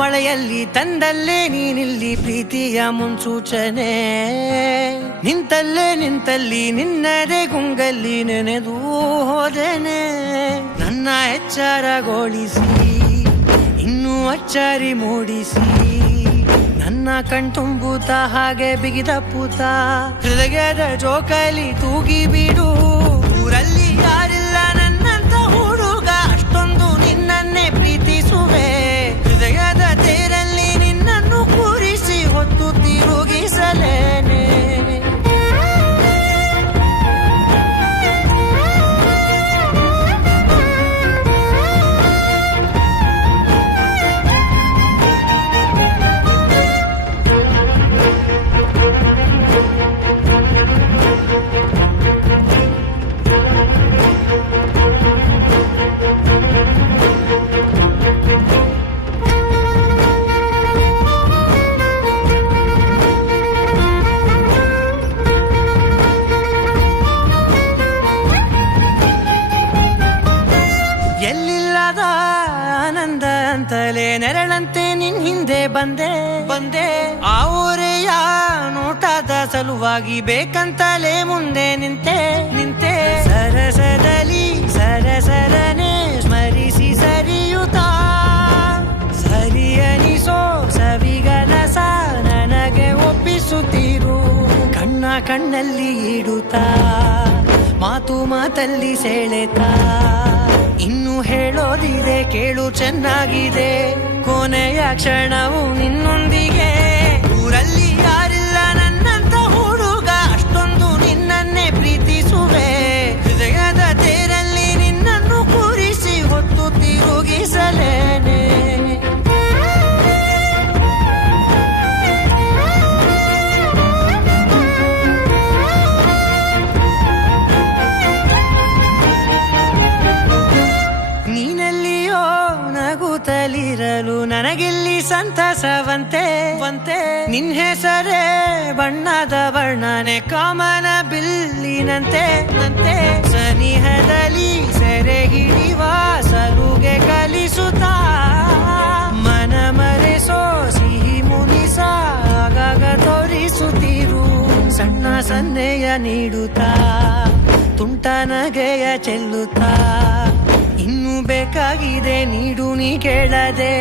ಮಳೆಯಲ್ಲಿ ತಂದಲ್ಲೇ ನೀನಿಲ್ಲಿ ಪ್ರೀತಿಯ ಮುನ್ಸೂಚನೆ, ನಿಂತಲ್ಲಿ ನಿನ್ನದೇ ಗುಂಗಲ್ಲಿ ನೆನೆದು ಹೋದೆನೆ. ನನ್ನ ಎಚ್ಚರಗೊಳಿಸಿ ಇನ್ನೂ ಅಚ್ಚರಿ ಮೂಡಿಸಿ, ನನ್ನ ಕಣ್ತುಂಬುತ್ತ ಹಾಗೆ ಬಿಗಿದಪ್ಪುತ್ತ ಹೃದಯದ ಜೋಕಾಲಿ ತೂಗಿ ಬಿಡು. ಊರಲ್ಲಿ ಯಾರಿಲ್ಲ ನನ್ನಂತ ಹುಡುಗ, ಅಷ್ಟೊಂದು ನಿನ್ನನ್ನೇ ಪ್ರೀತಿಸುವೆ. ಹೃದಯದ ತೇರಲ್ಲಿ ನಿನ್ನನ್ನು ಕೂರಿಸಿ ಹೊತ್ತು ತಿರುಗಿಸಲೇನೆ. ಎಲ್ಲಿಲ್ಲದ ಆನಂದ ಅಂತಲೇ ನೆರಳಂತೆ ನಿನ್ ಹಿಂದೆ ಬಂದೆ. ಆ ಊರೆಯ ನೋಟದ ಸಲುವಾಗಿ ಬೇಕಂತಲೇ ಮುಂದೆ ನಿಂತೆ. ಸರಸದಲ್ಲಿ ಸರಸರನೆ ಸ್ಮರಿಸಿ ಸರಿಯುತ್ತಾ, ಸರಿಯನಿಸೋ ಸವಿಗನಸ ನನಗೆ ಒಪ್ಪಿಸುತ್ತೀರು. ಕಣ್ಣಲ್ಲಿ ಇಡುತ್ತಾ, ಮಾತಲ್ಲಿ ಸೆಳೆತಾ, ಇನ್ನು ಹೇಳೋದಿದೆ ಕೇಳು ಚೆನ್ನಾಗಿದೆ. ಕೊನೆಯ ಕ್ಷಣವು ನಿನ್ನೊಂದಿಗೆ. ಊರಲ್ಲಿ ಯಾರಿಲ್ಲ ನನ್ನಂತ ಹುಡುಗ, ಅಷ್ಟೊಂದು ನಿನ್ನನ್ನೇ ಪ್ರೀತಿಸುವೆ. ಹೃದಯದ ತೇರಲ್ಲಿ ನಿನ್ನನ್ನು ಕೂರಿಸಿ ಹೊತ್ತು ತಿರುಗಿಸಲೇನೆ. ನೀನೆಲ್ಲಿಯೋ ನಗುತ್ತಲಿರಲು ನನಗಿಲ್ಲಿ ಸಂತಸವಂತೆ. ನಿನ್ ಹೆಸರೇ ಬಣ್ಣದ ವರ್ಣನೆ ಕಾಮನ ಬಿಲ್ಲಿನಂತೆ. ಸನಿಹದಲ್ಲಿ ಸೆರೆ ಹಿಡಿಯುವ ಸಲುಗೆ ಕಲಿಸುತ್ತಾ, ಮನ ಮರೆಸೋ ಸಿಹಿ ಮುನಿಸ ಆಗಾಗ ತೋರಿಸುತ್ತೀರು. ಸಣ್ಣ ಸನ್ನೆಯ ನೀಡುತ್ತಾ, ತುಂಟ ನಗೆಯ ಚೆಲ್ಲುತ್ತಾ, ಇನ್ನು ಬೇಕಾಗಿದೆ ನೀಡು ನೀ ಕೇಳದೆ.